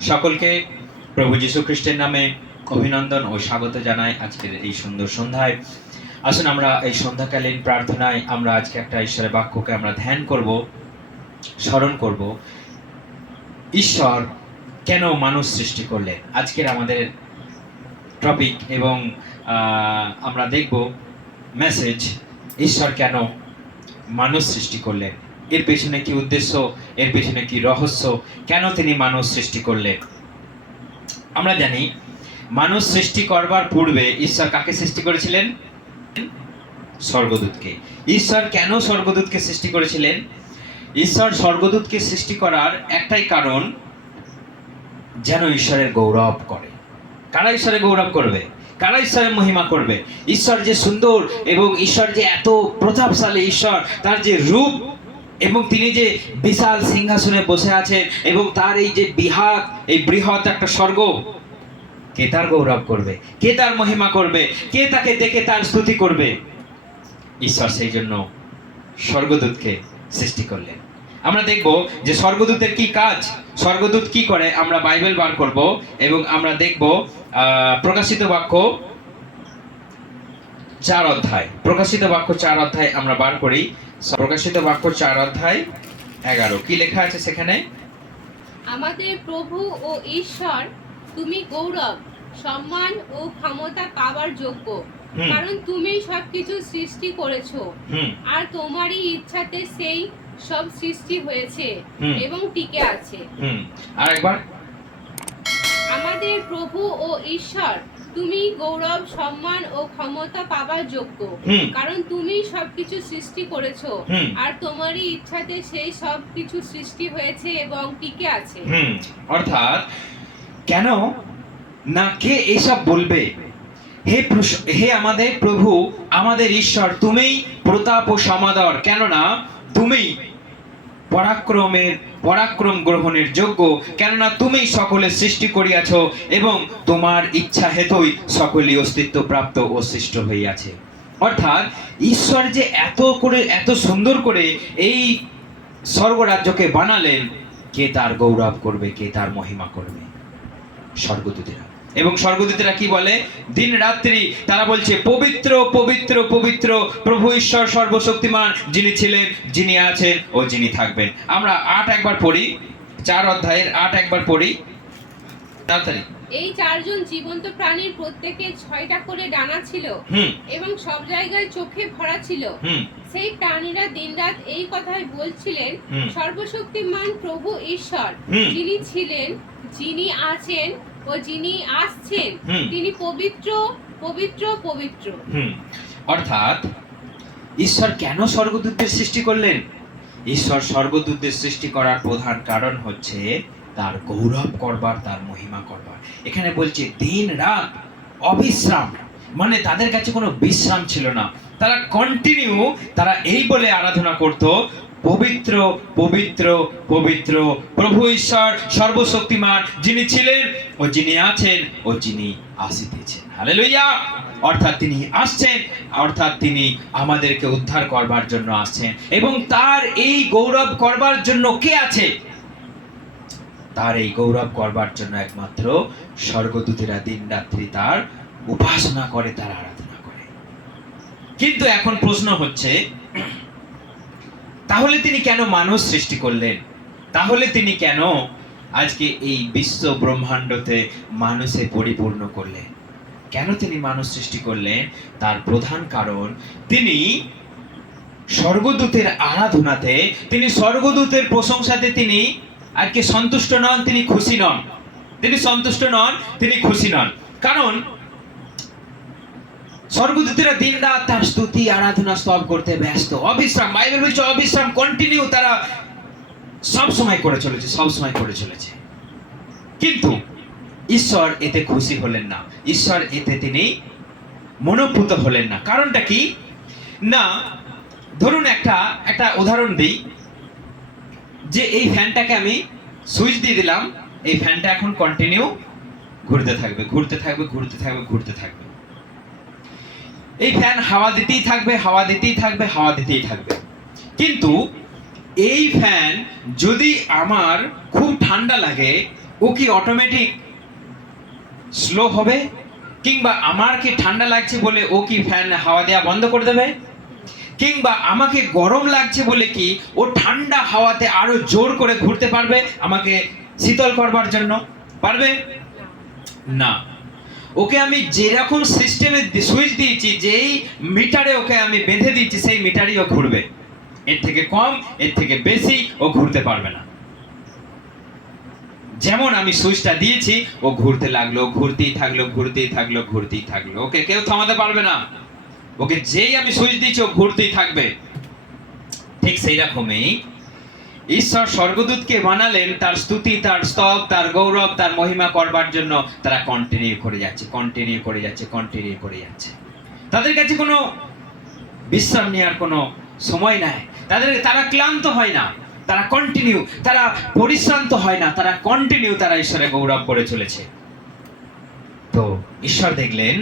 সকলকে প্রভু যীশু খ্রিস্টের নামে অভিনন্দন ও স্বাগত জানাই আজকের এই সুন্দর সন্ধ্যায়। আসুন আমরা এই সন্ধ্যাকালীন প্রার্থনায় আমরা আজকে একটা ঈশ্বরের বাক্যকে আমরা ধ্যান করব, স্মরণ করব। ঈশ্বর কেন মানুষ সৃষ্টি করলেন, আজকের আমাদের টপিক, এবং আমরা দেখব মেসেজ, ঈশ্বর কেন মানুষ সৃষ্টি করলেন, এর পেছনে কি উদ্দেশ্য, এর পেছনে কি রহস্য, কেন তিনি মানুষ সৃষ্টি করলেন। আমরা জানি মানুষ সৃষ্টি করবার পূর্বে ঈশ্বর কাকে সৃষ্টি করেছিলেন? স্বর্গদূতকে। ঈশ্বর কেন স্বর্গদূতকে সৃষ্টি করেছিলেন? ঈশ্বর স্বর্গদূতকে সৃষ্টি করার একটাই কারণ, যেন ঈশ্বরের গৌরব করে। কারা ঈশ্বরের গৌরব করবে? কারা ঈশ্বরের মহিমা করবে? ঈশ্বর যে সুন্দর এবং ঈশ্বর যে এত প্রতাপশালী, ঈশ্বর তার যে রূপ এবং তিনি যে বিশাল সিংহাসনে বসে আছেন এবং তার এই যে বৃহৎ একটা স্বর্গ, কে তার গৌরব করবে? কে তার মহিমা করবে? কে তাকে দেখে তার স্তুতি করবে? ঈশ্বর সেই জন্য স্বর্গদূতকে সৃষ্টি করলেন। আমরা দেখব যে স্বর্গদূতের কি কাজ, স্বর্গদূত কি করে। আমরা বাইবেল বার করব এবং আমরা দেখব প্রকাশিত বাক্য 4 অধ্যায়। প্রকাশিত বাক্য 4 অধ্যায় আমরা বার করি। প্রকাশিত বাক্য 4 অধ্যায় 11 কি লেখা আছে সেখানে? আমাদের প্রভু ও ঈশ্বর, তুমি গৌরব, সম্মান ও ক্ষমতা পাওয়ার যোগ্য, কারণ তুমি সবকিছু সৃষ্টি করেছো, আর তোমারই ইচ্ছাতে সেই সব সৃষ্টি হয়েছে এবং টিকে আছে। আরেকবার, আমাদের প্রভু ও ঈশ্বর, তুমি গৌরব, সম্মান ও ক্ষমতা পাবার যোগ্য, কারণ তুমি সবকিছু সৃষ্টি করেছো, আর তোমারই ইচ্ছাতে সেই সব কিছু সৃষ্টি হয়েছে এবং টিকে আছে। অর্থাৎ কেন না, কে এইসব বলবে? হে আমাদের প্রভু, আমাদের ঈশ্বর, তুমি প্রতাপ ও সমাদর, কেননা তুমি পরাক্রম গ্রহণের যোগ্য, কেননা তুমি সকলের সৃষ্টি করিয়াছ এবং তোমার ইচ্ছা হেতুই সকলই অস্তিত্ব প্রাপ্ত ও সৃষ্ট হইয়াছে। অর্থাৎ ঈশ্বর যে এত সুন্দর করে এই স্বর্গরাজ্যকে বানালেন, কে তার গৌরব করবে, কে তার মহিমা করবে? স্বর্গদূতেরা। এবং স্বর্গদূতেরা কি বলে? দিন রাত্রি তারা বলছে, পবিত্র পবিত্র পবিত্র প্রভু ঈশ্বর সর্বশক্তিমান, যিনি ছিলেন, যিনি আছেন ও যিনি থাকবেন। আমরা 8 একবার পড়ি, 4 অধ্যায়ের 8 একবার পড়ি তাড়াতাড়ি। এই 4 জন জীবন্ত প্রাণীর প্রত্যেকের 6টা করে ডানা ছিল এবং সব জায়গায় চোখে ভরা ছিল। সেই প্রাণীরা দিনরাত এই কথাই বলছিলেন, সর্বশক্তিমান প্রভু ঈশ্বর, যিনি ছিলেন, যিনি আছেন ও যিনি আসছেন, তিনি পবিত্র পবিত্র পবিত্র। অর্থাৎ ঈশ্বর কেন স্বর্গদূতদের সৃষ্টি করলেন? ঈশ্বর স্বর্গদূতদের সৃষ্টি করার প্রধান কারণ হচ্ছে তার গৌরব করবার, তার মহিমা করবার। এখানে বলছে দিন রাত অবিশ্রাম, মানে তাদের কাছে কোনো বিশ্রাম ছিল না। তারা কন্টিনিউ তারা এই বলে আরাধনা করত, পবিত্র পবিত্র পবিত্র প্রভু ঈশ্বর সর্বশক্তিমান, যিনি ছিলেন ও যিনি আছেন ও যিনি আসিতেছেন। হালেলুয়া। অর্থাৎ তিনি আসছেন, অর্থাৎ তিনি আমাদেরকে উদ্ধার করবার জন্য আসছেন, এবং তার এই গৌরব করবার জন্য কে আছে? তার এই গৌরব করবার জন্য একমাত্র স্বর্গদূতেরা দিন রাত্রি তার উপাসনা করে, তার আরাধনা করে। কিন্তু এখন প্রশ্ন হচ্ছে, তাহলে তিনি কেন মানুষ সৃষ্টি করলেন? তাহলে তিনি কেন আজকে এই বিশ্ব ব্রহ্মাণ্ডতে মানুষে পরিপূর্ণ করলেন? কেন তিনি মানুষ সৃষ্টি করলেন? তার প্রধান কারণ, তিনি স্বর্গদূতের আরাধনাতে, তিনি স্বর্গদূতের প্রশংসাতে তিনি আজকে সন্তুষ্ট নন, তিনি খুশি নন। তিনি সন্তুষ্ট নন, তিনি খুশি নন। কারণ স্বর্গদূতেরা দিন রাত তার স্তুতি আরাধনা স্তব করতে ব্যস্ত, অবিশ্রাম। বাইবেল বলছে অবিশ্রাম, কন্টিনিউ তারা সব সময় করে চলেছে, সব সময় করে চলেছে। কিন্তু ঈশ্বর এতে খুশি হলেন না, ঈশ্বর এতে তিনি মনোপুত হলেন না। কারণটা কি? না, ধরুন একটা উদাহরণ দিই, যে এই ফ্যানটাকে আমি সুইচ দিয়ে দিলাম, এই ফ্যানটা এখন কন্টিনিউ ঘুরতে থাকবে, ঘুরতে থাকবে, ঘুরতে থাকবে, ঘুরতে থাকবে। এই ফ্যান হাওয়া দিতেই থাকবে, হাওয়া দিতেই থাকবে, হাওয়া দিতেই থাকবে। কিন্তু এই ফ্যান যদি আমার খুব ঠান্ডা লাগে, ও কি অটোমেটিক স্লো হবে? কিংবা আমার কি ঠান্ডা লাগছে বলে ও কি ফ্যান হাওয়া দেওয়া বন্ধ করে দেবে? কিংবা আমাকে গরম লাগছে বলে কি ও ঠান্ডা হাওয়াতে আরো জোর করে ঘুরতে পারবে আমাকে শীতল করবার জন্য? পারবে না। ওকে আমি যেরকম সিস্টেমে সুইচ দিয়েছি, যেই মিটারে ওকে আমি বেঁধে দিচ্ছি, সেই মিটারই ও ঘুরবে। এর থেকে কম, এর থেকে বেশি ও ঘুরতে পারবে না। যেমন আমি সুইচটা দিয়েছি, ও ঘুরতে লাগলো, ঘুরতেই থাকলো, ঘুরতেই থাকলো, ঘুরতেই থাকলো। ওকে কেউ থামাতে পারবে না। ওকে যেই আমি সুইচ দিচ্ছি ও ঘুরতেই থাকবে। ঠিক সেই রকমই ঈশ্বর স্বর্গদূতকে বানালেন তার স্তুতি, তার স্তব, তার গৌরব, তার মহিমা করবার জন্য। তারা কন্টিনিউ করে যাচ্ছে, কন্টিনিউ করে যাচ্ছে, কন্টিনিউ করে যাচ্ছে। তাদের কাছে কোনো বিশ্রাম নেওয়ার কোনো সময় নাই। তারা ক্লান্ত হয় না, তারা কন্টিনিউ, তারা পরিশ্রান্ত হয় না, তারা কন্টিনিউ, তারা ঈশ্বরের গৌরব করে চলেছে। তো ঈশ্বর দেখলেন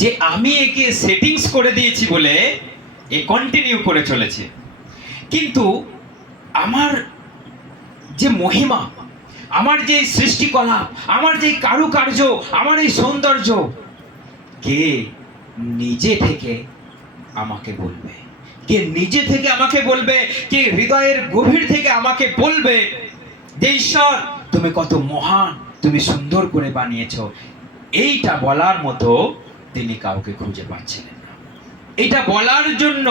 যে আমি একে সেটিংস করে দিয়েছি বলে এ কন্টিনিউ করে চলেছে, কিন্তু আমার যে মহিমা, আমার যে সৃষ্টিকলা, আমার যে কারুকার্য, আমার এই সৌন্দর্য, কে নিজে থেকে আমাকে বলবে? কে নিজে থেকে আমাকে বলবে? কে হৃদয়ের গভীর থেকে আমাকে বলবে যে ঈশ্বর তুমি কত মহান, তুমি সুন্দর করে বানিয়েছো? এইটা বলার মতো তিনি কাউকে খুঁজে পাচ্ছিলেন না। এইটা বলার জন্য,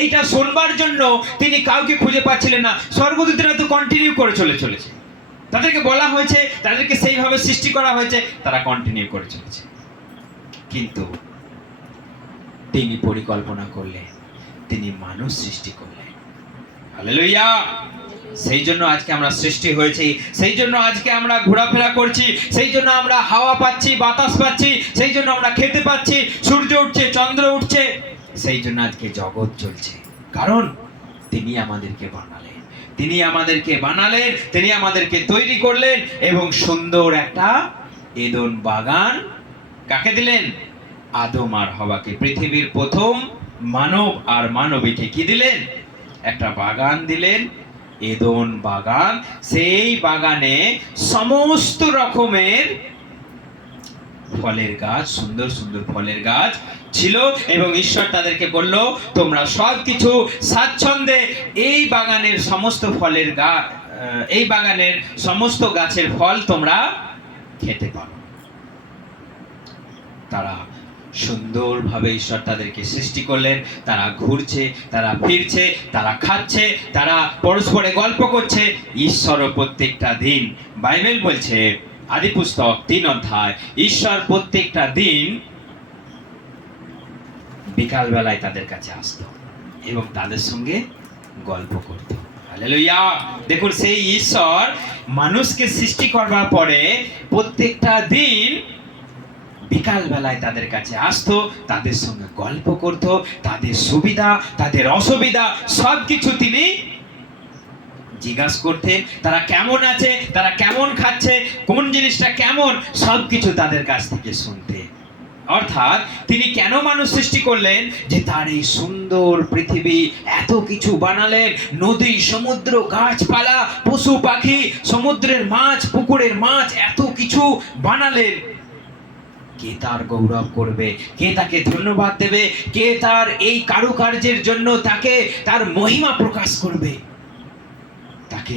এইটা শুনবার জন্য তিনি কাউকে খুঁজে পাচ্ছিলেন না। স্বর্গদূতরা তো কন্টিনিউ করে চলেছে। তাদেরকে বলা হয়েছে, তাদেরকে সেইভাবে সৃষ্টি করা হয়েছে, তারা কন্টিনিউ করে চলেছে। কিন্তু তিনি পরিকল্পনা করলেন, তিনি মানুষ সৃষ্টি করলেন। হালেলুয়া! সেই জন্য আজকে আমরা সৃষ্টি হয়েছি, সেই জন্য আজকে আমরা ঘোরাফেরা করছি, সেই জন্য আমরা হাওয়া পাচ্ছি, বাতাস পাচ্ছি, সেই জন্য আমরা খেতে পাচ্ছি, সূর্য উঠছে, চন্দ্র উঠছে, সেই জন্য আজকে জগৎ চলছে। কারণ তিনি আমাদেরকে বানালেন, তিনি আমাদেরকে তৈরি করলেন এবং সুন্দর একটা এদন বাগান কাকে দিলেন? আদম আর হওয়াকে, পৃথিবীর প্রথম মানব আর মানবীকে কি দিলেন? একটা বাগান দিলেন, এদন বাগান। সেই বাগানে সমস্ত রকমের ফলের গাছ, সুন্দর সুন্দর ফলের গাছ ছিল এবং ঈশ্বর তাদেরকে বলল তোমরা সবকিছু স্বাচ্ছন্দ্যে এই বাগানের সমস্ত ফলের এই বাগানের সমস্ত গাছের ফল তোমরা খেতে পারো। তারা সুন্দরভাবে ঈশ্বর তাদেরকে সৃষ্টি করলেন। তারা ঘুরছে, তারা ফিরছে, তারা খাচ্ছে, তারা পরস্পরে গল্প করছে। ঈশ্বরও প্রত্যেকটা দিন, বাইবেল বলছে আদি পুস্তক 3 অধ্যায়, ঈশ্বর প্রত্যেকটা দিন বিকাল বেলায় তাদের কাছে আসতো এবং তাদের সঙ্গে গল্প করত। হালেলুয়া! দেখুন সেই ঈশ্বর মানুষকে সৃষ্টি করবার পরে প্রত্যেকটা দিন বিকাল বেলায় তাদের কাছে আসতো, তাদের সঙ্গে গল্প করত, তাদের সুবিধা, তাদের অসুবিধা সবকিছু তিনি জিজ্ঞাসা করতেন। তারা কেমন আছে, তারা কেমন খাচ্ছে, কোন জিনিসটা কেমন, সবকিছু তাদের কাছ থেকে শুনতেন। অর্থাৎ তিনি কেন মানুষ সৃষ্টি করলেন? যে তার এই সুন্দর পৃথিবী এত কিছু বানালেন, নদী, সমুদ্র, গাছপালা, পশু পাখি, সমুদ্রের মাছ, পুকুরের মাছ, এত কিছু বানালেন। কে তার গৌরব করবে? কে তাকে ধন্যবাদ দেবে? কে তার এই কারুকার্যের জন্য তাকে তার মহিমা প্রকাশ করবে, তাকে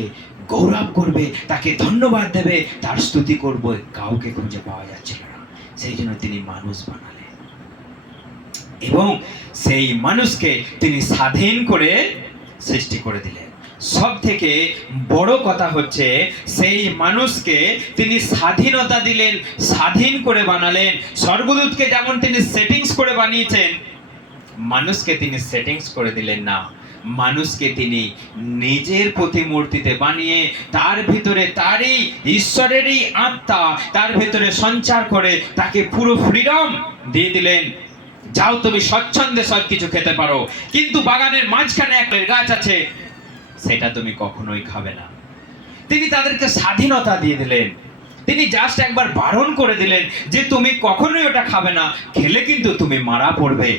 গৌরব করবে, তাকে ধন্যবাদ দেবে, তার স্তুতি করবে? কাউকে খুঁজে পাওয়া যাচ্ছিল না। সেই জন্য তিনি মানুষ বানালেন এবং সেই মানুষকে তিনি স্বাধীন করে সৃষ্টি করে দিলেন। সব থেকে বড় কথা হচ্ছে সেই মানুষকে তিনি স্বাধীনতা দিলেন, স্বাধীন করে বানালেন। স্বর্গদূতকে যেমন তিনি সেটিংস করে বানিয়েছেন, মানুষকে তিনি সেটিংস করে দিলেন না। মানুষকে তিনি নিজের প্রতিমূর্তিতে বানিয়ে তার ভিতরে তারই ঈশ্বরেরই আত্মা তার ভিতরে সঞ্চার করে তাকে পুরো ফ্রিডম দিয়ে দিলেন। যাও তুমি স্বচ্ছন্দে সবকিছু খেতে পারো, কিন্তু বাগানের মাঝখানে একটা গাছ আছে, সেটা তুমি কখনোই খাবে না। তিনি তাদেরকে স্বাধীনতা দিয়ে দিলেন। তিনি জাস্ট একবার বারণ করে দিলেন যে তুমি কখনোই ওটা খাবে না, খেলে কিন্তু তুমি মারা পড়বে।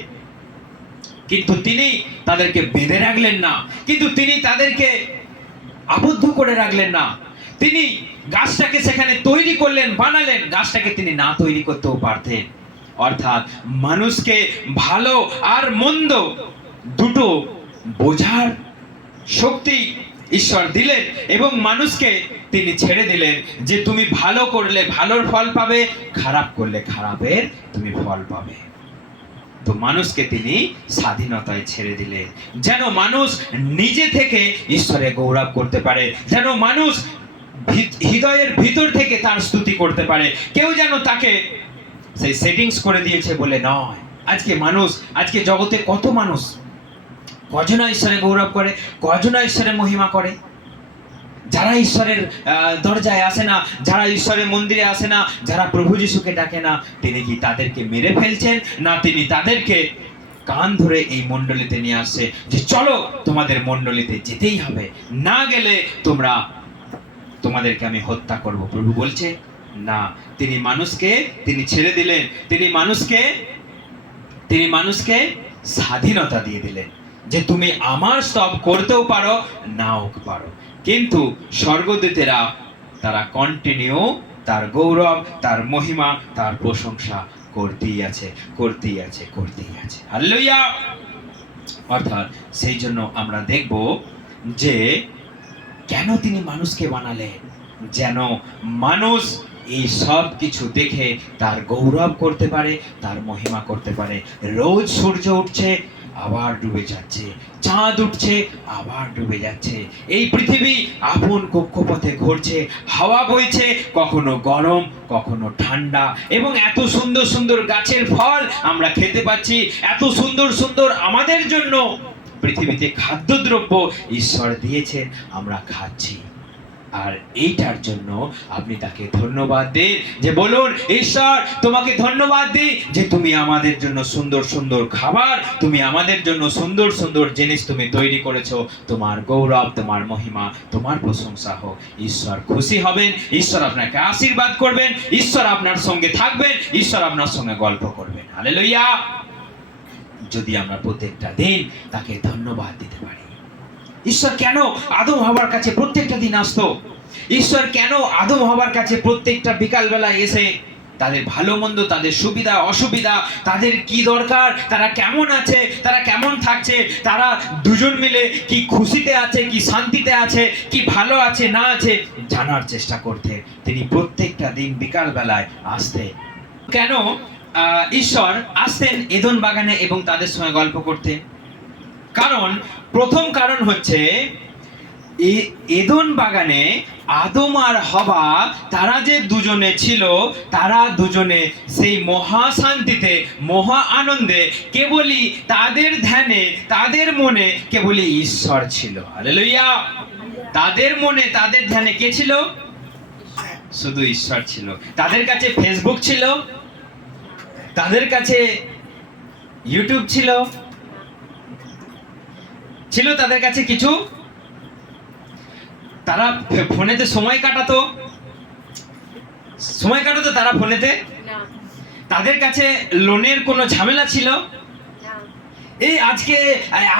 কিন্তু তিনি তাদেরকে বেঁধে রাখলেন না, কিন্তু তিনি তাদেরকে আবদ্ধ করে রাখলেন না। তিনি গাছটাকে সেখানে তৈরি করলেন, বানালেন। গাছটাকে তিনি না তৈরি করতেও পারতেন। অর্থাৎ মানুষকে ভালো আর মন্দ দুটো বোঝার শক্তি ঈশ্বর দিলেন এবং মানুষকে তিনি ছেড়ে দিলেন যে তুমি ভালো করলে ভালোর ফল পাবে, খারাপ করলে খারাপের তুমি ফল পাবে। তো মানুষকে তিনি স্বাধীনতায় ছেড়ে দিলেন, যেন মানুষ নিজে থেকে ঈশ্বরে গৌরব করতে পারে, যেন মানুষ হৃদয়ের ভিতর থেকে তার স্তুতি করতে পারে। কেউ যেন তাকে সেই সেটিংস করে দিয়েছে বলে নয়। আজকে জগতে কত মানুষ, কজনা ঈশ্বরে গৌরব করে, কজনা ঈশ্বরের মহিমা করে। যারা ঈশ্বরের দরজায় আসে না, যারা ঈশ্বরের মন্দিরে আসে না, যারা প্রভু যিশুকে ডাকে না, তিনি কি তাদেরকে মেরে ফেলছেন, না তিনি তাদেরকে কান ধরে এই মণ্ডলীতে নিয়ে আসছে যে চলো তোমাদের মণ্ডলীতে যেতেই হবে, না গেলে তোমাদেরকে আমি হত্যা করব? প্রভু বলছে না, তিনি ছেড়ে দিলেন, তিনি মানুষকে স্বাধীনতা দিয়ে দিলেন যে তুমি আমার স্তব করতেও পারো, নাও পারো। কিন্তু স্বর্গদূতেরা তারা কন্টিনিউ তার গৌরব, তার মহিমা, তার প্রশংসা করতেই আছে। হালেলুয়া। অর্থাৎ সেই জন্য আমরা দেখব যে কেন তিনি মানুষকে বানালেন, যেন মানুষ এই সব কিছু দেখে তার গৌরব করতে পারে, তার মহিমা করতে পারে। রোজ সূর্য উঠছে, আবার ডুবে যাচ্ছে, চাঁদ উঠছে, আবার ডুবে যাচ্ছে। এই পৃথিবী আপন কক্ষপথে ঘুরছে, হাওয়া বইছে, কখনো গরম, কখনো ঠান্ডা, এবং এত সুন্দর সুন্দর গাছের ফল আমরা খেতে পাচ্ছি, এত সুন্দর সুন্দর আমাদের জন্য পৃথিবীতে খাদ্যদ্রব্য ঈশ্বর দিয়েছেন, আমরা খাচ্ছি। আর এইটার জন্য আপনি তাকে ধন্যবাদ দিন, যে বলুন ঈশ্বর তোমাকে ধন্যবাদ দিই যে তুমি আমাদের জন্য সুন্দর সুন্দর খাবার, তুমি আমাদের জন্য সুন্দর সুন্দর জিনিস তুমি তৈরি করেছো। তোমার গৌরব, তোমার মহিমা, তোমার প্রশংসা হোক। ঈশ্বর খুশি হবেন, ঈশ্বর আপনাকে আশীর্বাদ করবেন, ঈশ্বর আপনার সঙ্গে থাকবেন, ঈশ্বর আপনার সঙ্গে গল্প করবেন। হালেলুয়া। যদি আমরা প্রত্যেকটা দিন তাকে ধন্যবাদ দিতে পারি। ঈশ্বর কেন আদম হাওয়ার কাছে প্রত্যেকটা দিন আসতো? ঈশ্বর কেন আদম হাওয়ার কাছে প্রত্যেকটা বিকালবেলায় এসে তাদের ভালো মন্দ, তাদের সুবিধা অসুবিধা, তাদের কি দরকার, তারা কেমন আছে, তারা কেমন থাকছে, তারা দুজন মিলে কি খুশিতে আছে, কি শান্তিতে আছে, কি ভালো আছে না আছে জানার চেষ্টা করতে তিনি প্রত্যেকটা দিন বিকালবেলায় আসতেন। কেন ঈশ্বর আসতেন এদেন বাগানে এবং তাদের সঙ্গে গল্প করতেন? প্রথম কারণ হচ্ছে এদেন বাগানে আদম আর হাওয়া তারা যে দুজনে ছিল, তারা দুজনে সেই মহা শান্তিতে, মহা আনন্দে, কেবলই তাদের ধ্যানে, তাদের মনে কেবলই ঈশ্বর ছিল। হালেলুয়া। তাদের মনে, তাদের ধ্যানে কে ছিল? শুধু ঈশ্বর ছিল। তাদের কাছে ফেসবুক ছিল, তাদের কাছে ইউটিউব ছিল তাদের কাছে কিছু? তারা ফোনেতে সময় কাটাতো তারা ফোনেতে? তাদের কাছে লোনের কোনো ঝামেলা ছিল? এই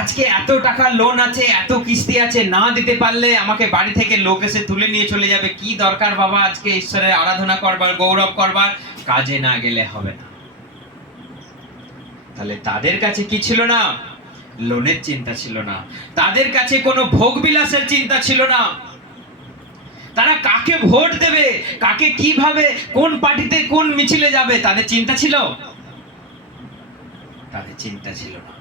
আজকে এত টাকা লোন আছে, এত কিস্তি আছে, না দিতে পারলে আমাকে বাড়ি থেকে লোক এসে তুলে নিয়ে চলে যাবে। কি দরকার বাবা আজকে ঈশ্বরের আরাধনা করবার, গৌরব করবার, কাজে না গেলে হবে না। তাহলে তাদের কাছে কি ছিল না? লোনের চিন্তা ছিল না। তাদের কাছে কোনো ভোগ বিলাসের চিন্তা ছিল না। তারা কাকে ভোট দেবে, কাকে কিভাবে, কোন পার্টিতে কোন মিছিলে যাবে, তাদের চিন্তা ছিল? তাদের চিন্তা ছিল না।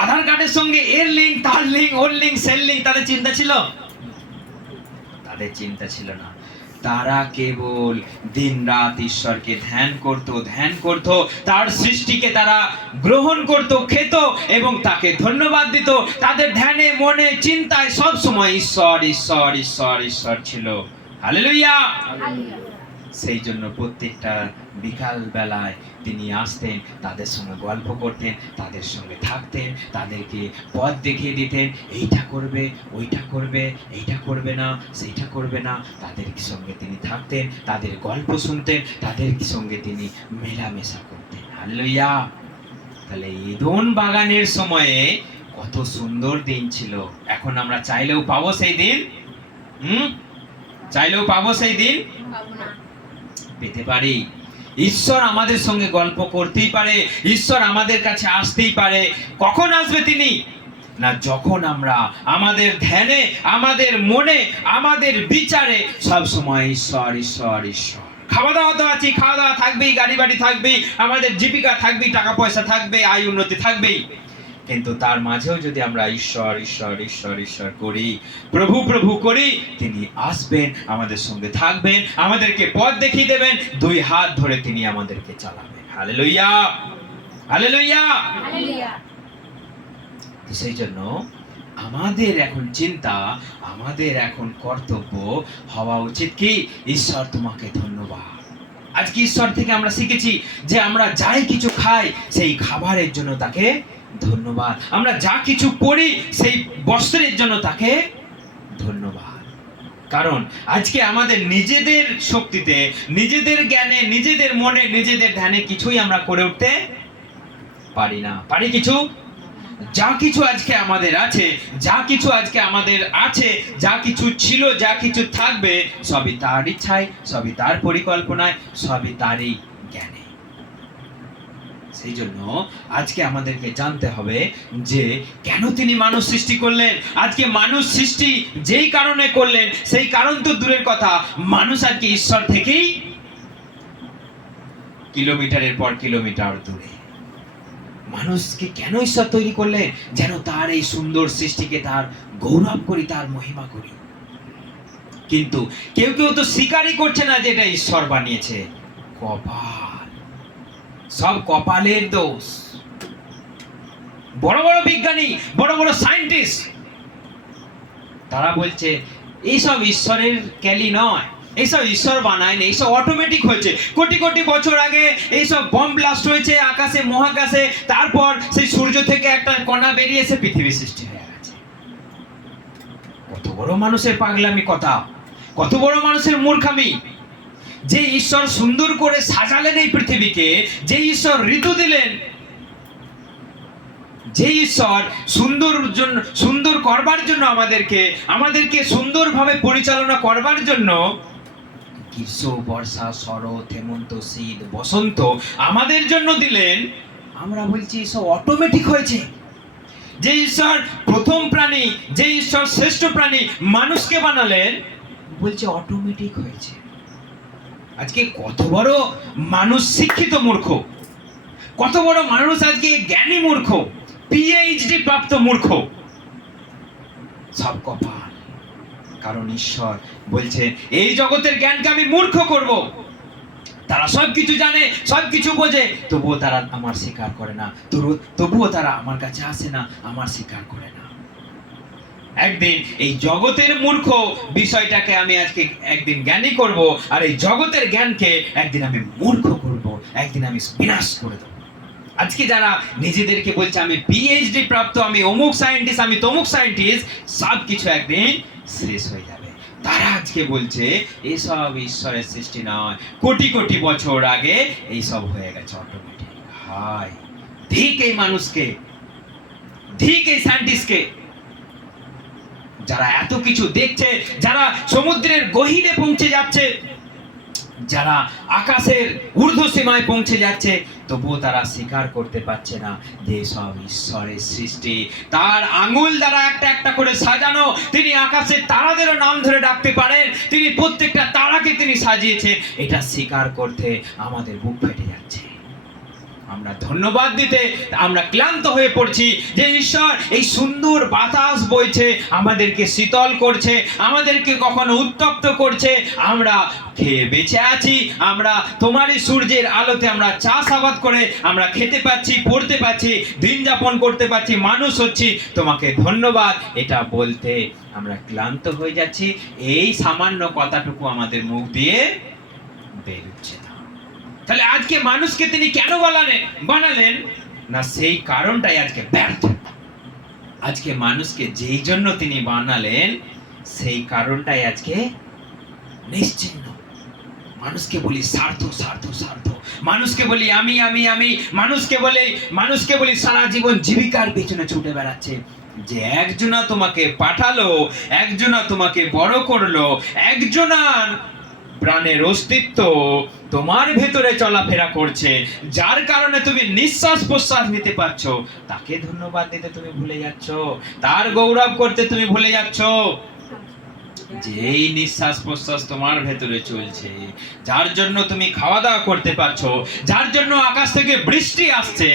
আধার কার্ডের সঙ্গে এর লিঙ্ক, তার লিঙ্ক, ওর লিঙ্ক, সেল লিঙ্ক, তাদের চিন্তা ছিল? তাদের চিন্তা ছিল না। তারা কেবল দিন রাত ঈশ্বরকে ধ্যান করত, তার সৃষ্টিকে তারা গ্রহণ করত, খেত এবং তাকে ধন্যবাদ দিত। তাদের ধ্যানে, মনে, চিন্তায় সব সময় ঈশ্বর ঈশ্বর ঈশ্বর ঈশ্বর ছিল। হালেলুয়া। সেই জন্য প্রত্যেকটা বিকাল বেলায় তিনি আসতেন, তাদের সঙ্গে গল্প করতেন, তাদের সঙ্গে থাকতেন, তাদেরকে পথ দেখিয়ে দিতেন, এইটা করবে, ওইটা করবে, এইটা করবে না, সেইটা করবে না। তাদের সঙ্গে তিনি থাকতেন, তাদের গল্প শুনতেন, তাদের সঙ্গে তিনি মেলামেশা করতেন। হালেলুয়া। তাহলে এদেন বাগানের সময়ে কত সুন্দর দিন ছিল। এখন আমরা চাইলেও পাবো সেই দিন? চাইলেও পাবো সেই দিন? পাবো না। পেতে পারি। ঈশ্বর আমাদের সঙ্গে গল্প করতেই পারে, ঈশ্বর আমাদের কাছে আসতেই পারে। কখন আসবে তিনি? না যখন আমরা আমাদের ধ্যানে, আমাদের মনে, আমাদের বিচারে সব সময় ঈশ্বর ঈশ্বর ঈশ্বর। খাওয়া দাওয়া তো আছে, খাওয়া দাওয়া থাকবেই, গাড়ি বাড়ি থাকবেই, আমাদের জীবিকা থাকবেই, টাকা পয়সা থাকবে, আয় উন্নতি থাকবেই, কিন্তু তার মাঝেও যদি আমরা ঈশ্বর ঈশ্বর ঈশ্বর ঈশ্বর করি, প্রভু প্রভু করি, তিনি আসবেন, আমাদের সঙ্গে থাকবেন, আমাদেরকে পথ দেখিয়ে দেবেন, দুই হাত ধরে তিনি আমাদেরকে চালাবেন। Hallelujah, hallelujah. হালেলুয়া। তো সেই জন্য আমাদের এখন চিন্তা, আমাদের এখন কর্তব্য হওয়া উচিত কি? ঈশ্বর তোমাকে ধন্যবাদ। আজকে ঈশ্বর থেকে আমরা শিখেছি যে আমরা যাই কিছু খাই সেই খাবারের জন্য তাকে ধন্যবাদ, আমরা যা কিছু পড়ি সেই বস্ত্রের জন্য তাকে ধন্যবাদ। কারণ আজকে আমাদের নিজেদের শক্তিতে, নিজেদের জ্ঞানে, নিজেদের মনে, নিজেদের ধ্যানে কিছুই আমরা করে উঠতে পারি না। পারি কিছু? যা কিছু আজকে আমাদের আছে, যা কিছু আজকে আমাদের আছে, যা কিছু ছিল, যা কিছু থাকবে, সবই তার ইচ্ছায়, সবই তার পরিকল্পনায়, সবই তারই জ্ঞানে। সেই জন্য আজকে আমাদেরকে জানতে হবে যে কেন তিনি মানুষ সৃষ্টি করলেন। আজকে মানুষ সৃষ্টি যেই কারণে করলেন, সেই কারণ তো দূরের কথা, মানুষ আজকে ঈশ্বর থেকেই কিলোমিটারের পর কিলোমিটার দূরে। মানুষকে কেন ঈশ্বর তৈরি করলেন? যেন তার এই সুন্দর সৃষ্টিকে তার গৌরব করি, তার মহিমা করি। কিন্তু কেউ কেউ তো স্বীকারই করছে না যে এটা ঈশ্বর বানিয়েছে। কপাল, সব কপালের দোষ। বড় বড় বিজ্ঞানী, বড় বড় সায়েন্টিস্ট, তারা বলছে এইসব ঈশ্বরের ক্যালি নয়, এইসব ঈশ্বর বানায়নি, এইসব অটোমেটিক হয়েছে। কোটি কোটি বছর আগে এইসব বম ব্লাস্ট হয়েছে আকাশে, মহাকাশে, তারপর সেই সূর্য থেকে একটা কণা বেরিয়েছে, পৃথিবী সৃষ্টি হয়ে গেছে। কত বড় মানুষের পাগলামি কথা, কত বড় মানুষের মূর্খামি। যে ঈশ্বর সুন্দর করে সাজালেন এই পৃথিবীকে, যে ঈশ্বর ঋতু দিলেন, যে ঈশ্বর সুন্দর করবার জন্য আমাদেরকে সুন্দরভাবে পরিচালনা করবার জন্য গ্রীষ্ম, বর্ষা, শরৎ, হেমন্ত, শীত, বসন্ত আমাদের জন্য দিলেন, আমরা বলছি সব অটোমেটিক হয়েছে। যে ঈশ্বর প্রথম প্রাণী, যে ঈশ্বর শ্রেষ্ঠ প্রাণী মানুষকে বানালেন, বলছে অটোমেটিক হয়েছে। আজকে কত বড় মানুষ শিক্ষিত মূর্খ, কত বড় মানুষ আজকে জ্ঞানী মূর্খ, পিএইচডি প্রাপ্ত মূর্খ। সব কপাল। কারণ ঈশ্বর বলছেন এই জগতের জ্ঞানকে আমি মূর্খ করব। তারা সবকিছু জানে, সবকিছু বোঝে, তবুও তারা আমার স্বীকার করে না, তবুও তারা আমার কাছে আসে না, আমার স্বীকার করে না। একদিন এই জগতের মূর্খ বিষয়টাকে আমি আজকে একদিন জ্ঞানী করব, আর এই জগতের জ্ঞানকে একদিন আমি মূর্খ করব, একদিন আমি বিনাশ করে দেব। আজকে যারা নিজেদেরকে বলছে আমি পিএইচডি প্রাপ্ত, আমি অমুক সায়েন্টিস্ট, আমি তমুক সায়েন্টিস্ট, সব কিছু একদিন শেষ হয়ে যাবে। তারা আজকে বলছে এসব ঈশ্বরের সৃষ্টি নয়, কোটি কোটি বছর আগে এইসব হয়ে গেছে অটোমেটিক। হায় ঠিক এই মানুষকে, ঠিক এই সায়েন্টিস্টকে, যারা এত কিছু দেখছে, যারা সমুদ্রের গহীনে পৌঁছে যাচ্ছে, যারা আকাশের ঊর্ধ্ব সীমায় পৌঁছে যাচ্ছে, তবুও তারা স্বীকার করতে পারছে না যে সব ঈশ্বরের সৃষ্টি। তার আঙুল দ্বারা একটা একটা করে সাজানো। তিনি আকাশের তারাদেরও নাম ধরে ডাকতে পারেন, তিনি প্রত্যেকটা তারাকে তিনি সাজিয়েছেন। এটা স্বীকার করতে আমাদের বুক ফেটে যাচ্ছে। আমরা ধন্যবাদ দিতে আমরা ক্লান্ত হয়ে পড়ছি যে ঈশ্বর এই সুন্দর বাতাস বইছে, আমাদেরকে শীতল করছে, আমাদেরকে কখনো উত্তপ্ত করছে, আমরা খেয়ে বেঁচে আছি, আমরা তোমারই সূর্যের আলোতে আমরা চাষাবাদ করে আমরা খেতে পাচ্ছি, পড়তে পাচ্ছি, দিন যাপন করতে পাচ্ছি, মানুষ হচ্ছি। তোমাকে ধন্যবাদ। এটা বলতে আমরা ক্লান্ত হয়ে যাচ্ছি। এই সামান্য কথাটুকু আমাদের মুখ দিয়ে বেরোচ্ছে না। তাহলে আজকে মানুষকে তিনি কেন বানালেন না, সেই কারণটাই আজকে ব্যর্থ। আজকে মানুষকে যেই জন্য তিনি বানালেন সেই কারণটাই আজকে নিশ্চিহ্ন। মানুষকে বলি স্বার্থ স্বার্থ স্বার্থ, মানুষকে বলি আমি আমি আমি, মানুষকে বলি সারা জীবন জীবিকার পেছনে ছুটে বেড়াচ্ছে। যে একজনা তোমাকে পাঠালো, একজনা তোমাকে বড় করলো, একজনার প্রাণের অস্তিত্ব তোমার ভেতরে চলাফেরা করছে, যার কারণে তুমি নিঃশ্বাস প্রশ্বাস নিতে পারছো, তাকে ধন্যবাদ দিতে তুমি ভুলে যাচ্ছ, তার গৌরব করতে তুমি ভুলে যাচ্ছ। যেই নিঃশ্বাস প্রশ্বাস তোমার ভেতরে চলছে, যার জন্য তুমি খাওয়া দাওয়া করতে পারছো, যার জন্য আকাশ থেকে বৃষ্টি আসছে,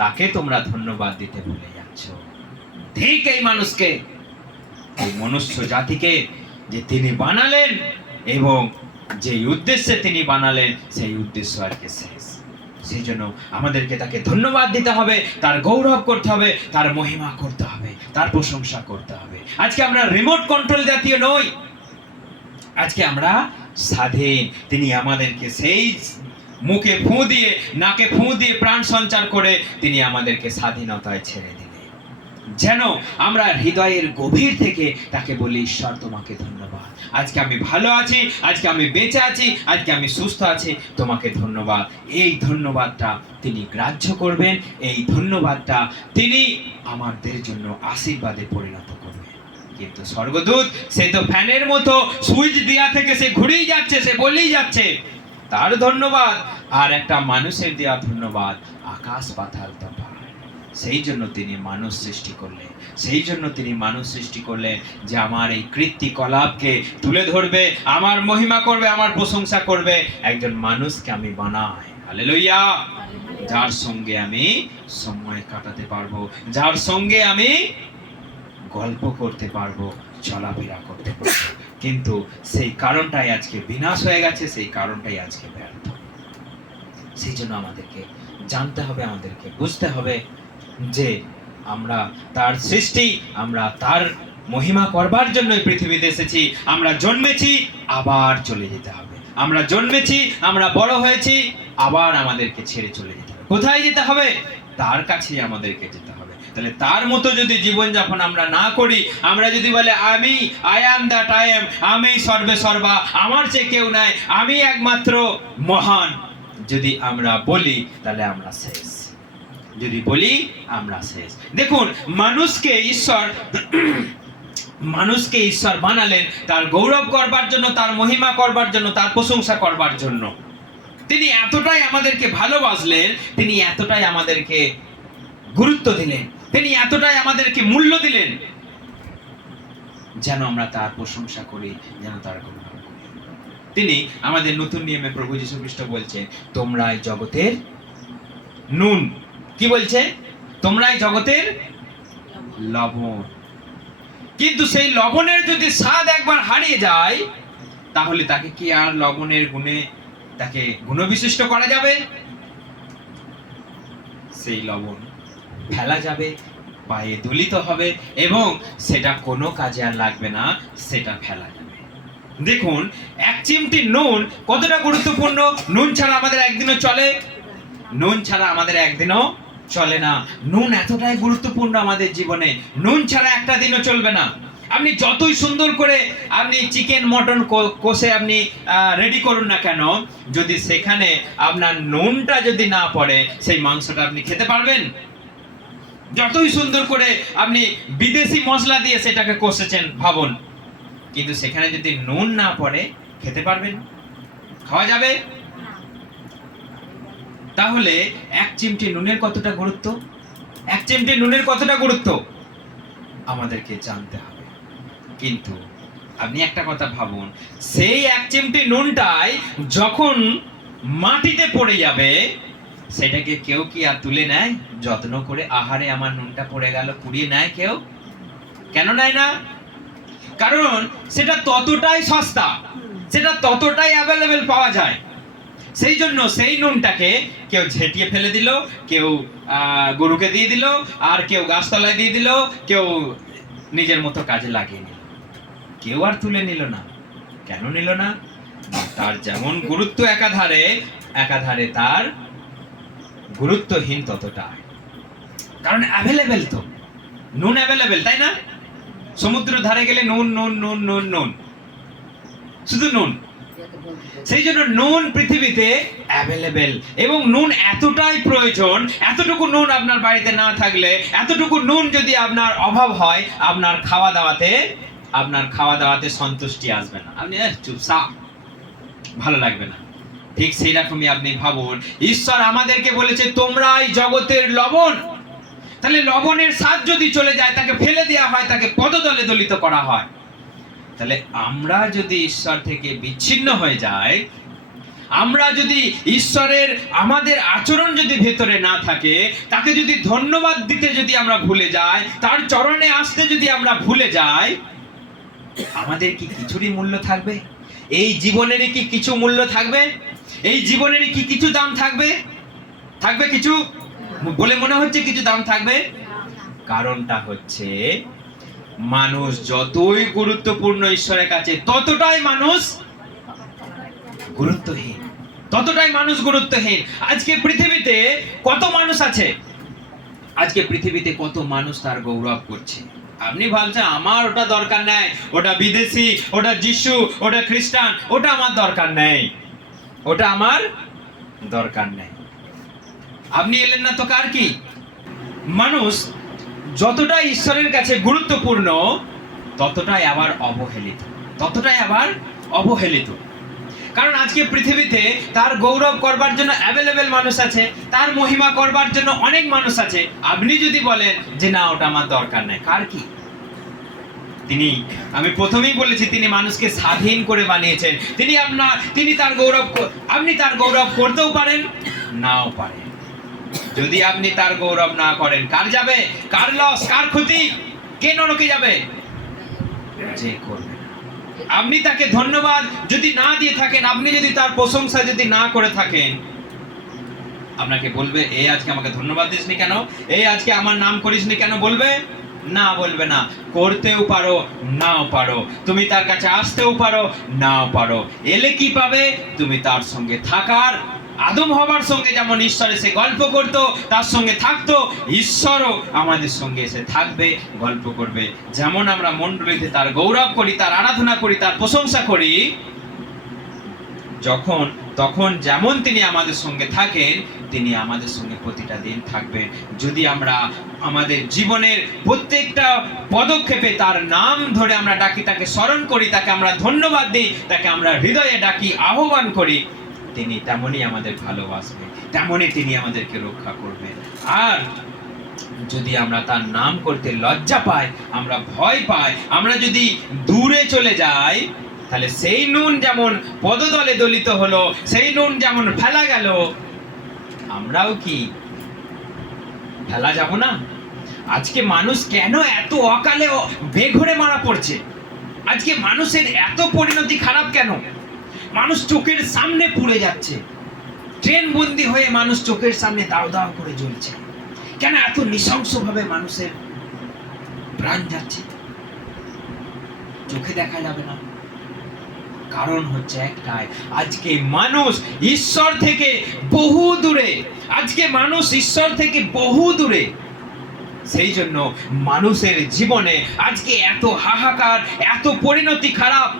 তাকে তোমরা ধন্যবাদ দিতে ভুলে যাচ্ছ। ঠিক এই মানুষকে, এই মনুষ্য জাতিকে যে তিনি বানালেন এবং যেই উদ্দেশ্যে তিনি বানালেন, সেই উদ্দেশ্য আজকে শেষ। সেই জন্য আমাদেরকে তাকে ধন্যবাদ দিতে হবে, তার গৌরব করতে হবে, তার মহিমা করতে হবে, তার প্রশংসা করতে হবে। আজকে আমরা রিমোট কন্ট্রোল জাতীয় নই, আজকে আমরা স্বাধীন। তিনি আমাদেরকে সেই মুখে ফু দিয়ে, নাকে ফু দিয়ে প্রাণ সঞ্চার করে তিনি আমাদেরকে স্বাধীনতায় ছেড়ে দিলেন, যেন আমরা হৃদয়ের গভীর থেকে তাকে বলি, ঈশ্বর তোমাকে ধন্যবাদ, আজকে আমি ভালো আছি, আজকে আমি বেঁচে আছি, আজকে আমি সুস্থ আছি, তোমাকে ধন্যবাদ। এই ধন্যবাদটা তিনি গ্রাহ্য করবেন, এই ধন্যবাদটা তিনি আমাদের জন্য আশীর্বাদে পরিণত করবেন। কিন্তু স্বর্গদূত সে তো ফ্যানের মতো সুইচ দেয়া থেকে সে ঘুরেই যাচ্ছে, সে বলেই যাচ্ছে তার ধন্যবাদ, আর একটা মানুষের দেওয়া ধন্যবাদ আকাশ পাতাল তফাৎ। সেই জন্য তিনি মানুষ সৃষ্টি করলেন, সেই জন্য তিনি মানুষ সৃষ্টি করলেন যে আমার এই কৃত্তিকলাপকে তুলে ধরবে, আমার মহিমা করবে, আমার প্রশংসা করবে একজন মানুষকে আমি বানাই। হালেলুয়া! যার সঙ্গে আমি সময় কাটাতে পারবো, যার সঙ্গে আমি গল্প করতে পারবো, চলাফেরা করতে পারবো। কিন্তু সেই কারণটাই আজকে বিনাশ হয়ে গেছে, সেই কারণটাই আজকে ব্যর্থ। সেই জন্য আমাদেরকে জানতে হবে, আমাদেরকে বুঝতে হবে যে আমরা তার সৃষ্টি, আমরা তার মহিমা করবার জন্য পৃথিবীতে এসেছি। আমরা জন্মেছি, আবার চলে যেতে হবে। আমরা জন্মেছি, আমরা বড় হয়েছি, আবার আমাদেরকে ছেড়ে চলে যেতে হবে। কোথায় যেতে হবে? তার কাছেই আমাদেরকে যেতে হবে। তাহলে তার মতো যদি জীবনযাপন আমরা না করি, আমরা যদি বলে আমি I am that I am, আমি সর্বে সর্বা, আমার চেয়ে কেউ নাই, আমি একমাত্র মহান, যদি আমরা বলি, তাহলে আমরা শেষ। যদি বলি আমরা শেষ। দেখুন, মানুষকে ঈশ্বর বানালেন তার গৌরব করবার জন্য, তার মহিমা করবার জন্য, তার প্রশংসা করবার জন্য। তিনি এতটাই আমাদেরকে ভালোবাসলেন, তিনি এতটাই আমাদেরকে গুরুত্ব দিলেন, তিনি এতটাই আমাদেরকে মূল্য দিলেন, যেন আমরা তার প্রশংসা করি, যেন তার গৌরব করি। তিনি আমাদের নতুন নিয়মে প্রভু যীশু খ্রিস্ট বলছেন, তোমরাই জগতের নুন। কি বলছে? তোমরাই জগতের লবণ। কিন্তু সেই লবণের যদি স্বাদ একবার হারিয়ে যায়, তাহলে তাকে কি আর লবণের গুণে তাকে গুণবিশিষ্ট করা যাবে? সেই লবণ ফেলা যাবে, পায়ে দলিত হবে এবং সেটা কোনো কাজে আর লাগবে না, সেটা ফেলা যাবে। দেখুন, এক চিমটি নুন কতটা গুরুত্বপূর্ণ। নুন ছাড়া আমাদের একদিনও চলে, নুন ছাড়া আমাদের একদিনও চলে না। নুন এতটাই গুরুত্বপূর্ণ আমাদের জীবনে, নুন ছাড়া একটা দিনও চলবে না। আপনি যতই সুন্দর করে আপনি চিকেন মটন কষে আপনি রেডি করুন না কেন, যদি সেখানে আপনার নুনটা যদি না পড়ে, সেই মাংসটা আপনি খেতে পারবেন? যতই সুন্দর করে আপনি বিদেশি মশলা দিয়ে সেটাকে কষেছেন ভাবুন, কিন্তু সেখানে যদি নুন না পড়ে, খেতে পারবেন? খাওয়া যাবে? তাহলে এক চিমটি নুনের কতটা গুরুত্ব, এক চিমটি নুনের কতটা গুরুত্ব আমাদেরকে জানতে হবে। কিন্তু আপনি একটা কথা ভাবুন, সেই এক চিমটি নুনটাই যখন মাটিতে পড়ে যাবে, সেটাকে কেউ কি আর তুলে নেয় যত্ন করে? আহারে আমার নুনটা পড়ে গেল, কুড়িয়ে নেয় কেউ? কেন নেয় না? কারণ সেটা ততটাই সস্তা, সেটা ততটাই অ্যাভেলেবেল পাওয়া যায়। সেই জন্য সেই নুনটাকে কেউ ঝেঁটিয়ে ফেলে দিল, কেউ গরুকে দিয়ে দিল, আর কেউ গাছতলায় দিয়ে দিল, কেউ নিজের মতো কাজে লাগিয়ে নিল, কেউ আর তুলে নিল না। কেন নিল না? তার যেমন গুরুত্ব একাধারে, একাধারে তার গুরুত্বহীন ততটা। কারণ অ্যাভেলেবেল, তো নুন অ্যাভেলেবেল, তাই না? সমুদ্র ধারে গেলে নুন নুন নুন নুন নুন, শুধু নুন। সেই জন্য নুন পৃথিবীতে অ্যাভেলেবেল, এবং নুন এতটাই প্রয়োজন। এতটুকু নুন আপনার বাড়িতে না থাকলে, এতটুকু নুন যদি আপনার অভাব হয়, আপনার খাওয়া দাওয়াতে সন্তুষ্টি আসবে না। আপনি চুপচাপ, ভালো লাগবে না। ঠিক সেই রকমই আপনি ভাবুন, ঈশ্বর আমাদেরকে বলেছে তোমরাই জগতের লবণ। তাহলে লবণের স্বাদ যদি চলে যায়, তাকে ফেলে দেওয়া হয়, তাকে পদতলে দলিত করা হয়। তাহলে আমরা যদি ঈশ্বর থেকে বিচ্ছিন্ন হয়ে যাই, আমরা যদি ঈশ্বরের আমাদের আচরণ যদি ভেতরে না থাকে, তাকে যদি ধন্যবাদ দিতে যদি আমরা ভুলে যাই, তার চরণে আসতে যদি আমরা ভুলে যাই, আমাদের কি কিছুরই মূল্য থাকবে? এই জীবনেরই কি কিছু মূল্য থাকবে? এই জীবনেরই কি কিছু দাম থাকবে? থাকবে কিছু বলে মনে হচ্ছে কিছু দাম থাকবে? কারণটা হচ্ছে, মানুষ যতই গুরুত্বপূর্ণ ঈশ্বরের কাছে, ততটাই মানুষ গুরুত্বহীন, ততটাই মানুষ গুরুত্বহীন। আজকে পৃথিবীতে কত মানুষ আছে? আজকে পৃথিবীতে কত মানুষ তার গৌরব করছে। আপনি ভাবছেন আমার ওটা দরকার নেই, ওটা বিদেশি, ওটা যিশু, ওটা খ্রিস্টান, ওটা আমার দরকার নেই, ওটা আমার দরকার নেই। আপনি এলেন না তো কার কি? মানুষ যতটাই ঈশ্বরের কাছে গুরুত্বপূর্ণ, ততটাই আবার অবহেলিত, ততটাই আবার অবহেলিত। কারণ আজকে পৃথিবীতে তার গৌরব করবার জন্য অ্যাভেলেবেল মানুষ আছে, তার মহিমা করবার জন্য অনেক মানুষ আছে। আপনি যদি বলেন যে না ওটা আমার দরকার নেই, কার কি? আমি প্রথমেই বলেছি, তিনি মানুষকে স্বাধীন করে বানিয়েছেন। তিনি তার গৌরব, আপনি তার গৌরব করতেও পারেন, নাও পারেন। যদি আপনি তার গৌরব না করেন, কার যাবে? কার লস, কার ক্ষতি? কে নরকে যাবে? যে করবে। আপনি তাকে ধন্যবাদ যদি না দিয়ে থাকেন, আপনি যদি তার প্রশংসা যদি না করে থাকেন, আপনাকে বলবে এই আজকে আমাকে ধন্যবাদ দিসনি কেন, এই আজকে আমার নাম করিসনি কেন? বলবে না, বলবে না। করতেও পারো, নাও পারো। তুমি তার কাছে আসতেও পারো, নাও পারো। এলে কি পাবে? তুমি তার সঙ্গে থাকার, আদম হবার সঙ্গে যেমন ঈশ্বর এসে গল্প করতো, তার সঙ্গে থাকতো, ঈশ্বরও আমাদের সঙ্গে এসে থাকবে, গল্প করবে। যেমন আমরা মণ্ডলীতে তার গৌরব করি, তার আরাধনা করি, তার প্রশংসা করি, তখন যেমন তিনি আমাদের সঙ্গে থাকেন, তিনি আমাদের সঙ্গে প্রতিটা দিন থাকবেন। যদি আমরা আমাদের জীবনের প্রত্যেকটা পদক্ষেপে তার নাম ধরে আমরা ডাকি, তাকে স্মরণ করি, তাকে আমরা ধন্যবাদ দিই, তাকে আমরা হৃদয়ে ডাকি, আহ্বান করি, তিনি তেমনই আমাদের ভালোবাসবেন, তেমনই তিনি আমাদেরকে রক্ষা করবেন। আর যদি আমরা তার নাম করতে লজ্জা পাই, আমরা ভয় পাই, আমরা যদি দূরে চলে যাই, তাহলে সেই নুন যেমন পদতলে দলিত হলো, সেই নুন যেমন ফেলা গেল, আমরাও কি ফেলা যাব না? আজকে মানুষ কেন এত অকালে বেঘরে মারা পড়ছে? আজকে মানুষের এত পরিণতি খারাপ কেন? মানুষ চোখের সামনে পুড়ে যাচ্ছে, ট্রেন বন্দি হয়ে মানুষ চোখের সামনে দাও দাও করে জ্বলছে। কেন এত নৃশংসভাবে মানুষের প্রাণ যাচ্ছে? চোখে দেখা যাবে না। কারণ হচ্ছে একটাই, আজকে মানুষ ঈশ্বর থেকে বহু দূরে, আজকে মানুষ ঈশ্বর থেকে বহু দূরে। সেই জন্য মানুষের জীবনে আজকে এত হাহাকার, এত পরিণতি খারাপ।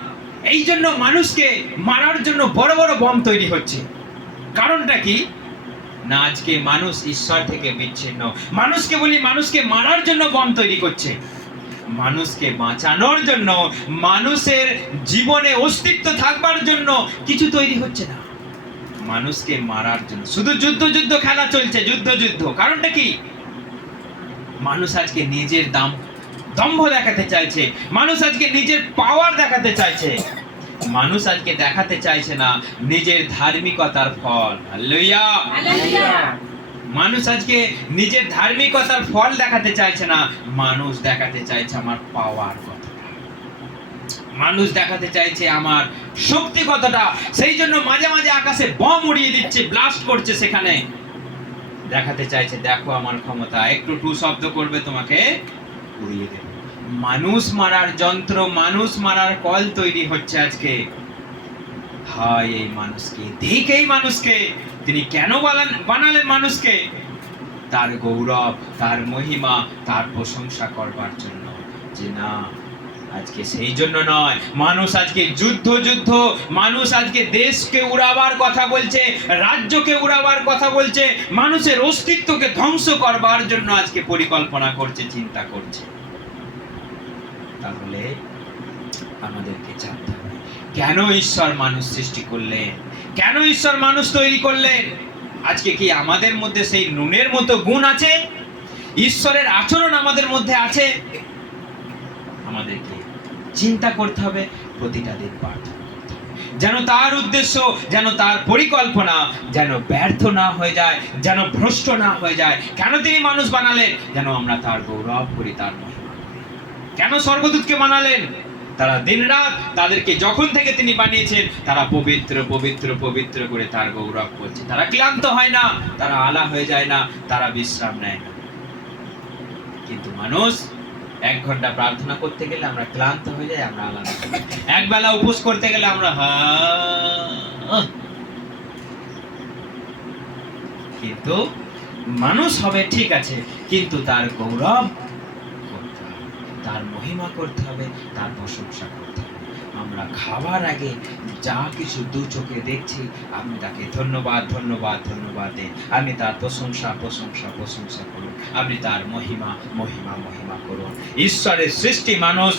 এই জন্য মানুষকে মারার জন্য বড় বড় বম তৈরি হচ্ছে। কারণটা কি না? আজকে মানুষ ঈশ্বর থেকে বিচ্ছিন্ন। মানুষকে বলি, মানুষকে মারার জন্য বম তৈরি করছে। মানুষকে বাঁচানোর জন্য, মানুষের জীবনে অস্তিত্ব থাকবার জন্য কিছু তৈরি হচ্ছে না। মানুষকে মারার জন্য শুধু যুদ্ধ খেলা চলছে, যুদ্ধ। কারণটা কি? মানুষ আজকে নিজের দম্ভ দেখাতে চাইছে, মানুষ আজকে নিজের পাওয়ার দেখাতে চাইছে, মানুষ আজকে দেখাতে চাইছে না নিজের ধার্মিকতার ফল। হালেলুয়া। মানুষ আজকে নিজের ধার্মিকতার ফল দেখাতে চাইছে না, মানুষ দেখাতে চাইছে আমার পাওয়ার কথা, মানুষ দেখাতে চাইছে আমার শক্তি কতটা। সেই জন্য মাঝে মাঝে আকাশে বম উড়িয়ে দিচ্ছে, ব্লাস্ট করছে, সেখানে দেখাতে চাইছে দেখো আমার ক্ষমতা, একটু টু শব্দ করবে তোমাকে উড়িয়ে দেবে। মানুষ মারার যন্ত্র, মানুষ মারার কল তৈরি হচ্ছে আজকে। হায় এই মানুষকে, এই মানুষকে তিনি কেন বানালেন? মানুষকে তার গৌরব, তার মহিমা, তার প্রশংসা করবার জন্য, যে না আজকে সেই জন্য নয়, মানুষ আজকে যুদ্ধ, মানুষ আজকে দেশকে উড়াবার কথা বলছে, রাজ্যকে উড়াবার কথা বলছে, মানুষের অস্তিত্বকে ধ্বংস করবার জন্য আজকে পরিকল্পনা করছে, চিন্তা করছে। তাহলে আমাদেরকে জানতে হবে কেন ঈশ্বর মানুষ সৃষ্টি করলেন, কেন ঈশ্বর মানুষ তৈরি করলেন। আজকে কি আমাদের মধ্যে সেই নুনের মতো গুণ আছে? ঈশ্বরের আচরণ আমাদের মধ্যে আছে? আমাদেরকে চিন্তা করতে হবে, প্রতিটা দিন প্রার্থনা করতে হবে, যেন তার উদ্দেশ্য, যেন তার পরিকল্পনা যেন ব্যর্থ না হয়ে যায়, যেন ভ্রষ্ট না হয়ে যায়। কেন তিনি মানুষ বানালেন? যেন আমরা তার গৌরব করি, তার মহিমা করি। কেন স্বর্গদূতকে বানালেন? তারা দিনরাত, তাদেরকে যখন থেকে তিনি বানিয়েছেন, তারা পবিত্র পবিত্র পবিত্র করে তার গৌরব করছে। তারা ক্লান্ত হয় না, তারা আলা হয়ে যায় না, তারা বিশ্রাম নেয় না। কিন্তু মানুষ 1 ঘন্টা প্রার্থনা করতে গেলে আমরা ক্লান্ত হয়ে যাই, আমরা আলাদা। এক বেলা উপোস করতে গেলে আমরা কিন্তু মানুষ হবে ঠিক আছে, কিন্তু তার গৌরব করতে হবে, তার মহিমা করতে হবে, তার প্রশংসা করতে হবে। আমরা খাবার আগে যা কিছু দু চোখে দেখছি, আপনি তাকে ধন্যবাদ ধন্যবাদ ধন্যবাদ দেন। আপনি তার প্রশংসা প্রশংসা প্রশংসা করুন, আপনি তার মহিমা মহিমা মহিমা করুন। ঈশ্বরের সৃষ্টি মানুষ,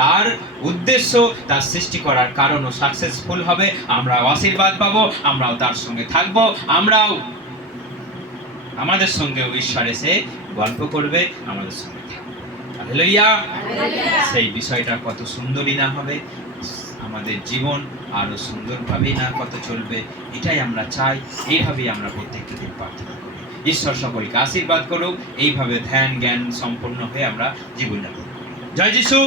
তার উদ্দেশ্য, তার সৃষ্টি করার কারণও সাকসেসফুল হবে। আমরাও আশীর্বাদ পাবো, আমরাও তার সঙ্গে থাকবো, আমরাও আমাদের সঙ্গেও ঈশ্বর এসে গল্প করবে, আমাদের সঙ্গে থাকবে। হালেলুয়া। সেই বিষয়টা কত সুন্দরই না হবে, আমাদের জীবন আরো সুন্দরভাবেই না কত চলবে, এটাই আমরা চাই। এইভাবেই আমরা প্রত্যেকটা দিন প্রার্থনা করি। ঈশ্বর সকলকে আশীর্বাদ করুক, এইভাবে ধ্যান জ্ঞান সম্পন্ন হয়ে আমরা জীবনযাপন করি। জয় যিশু।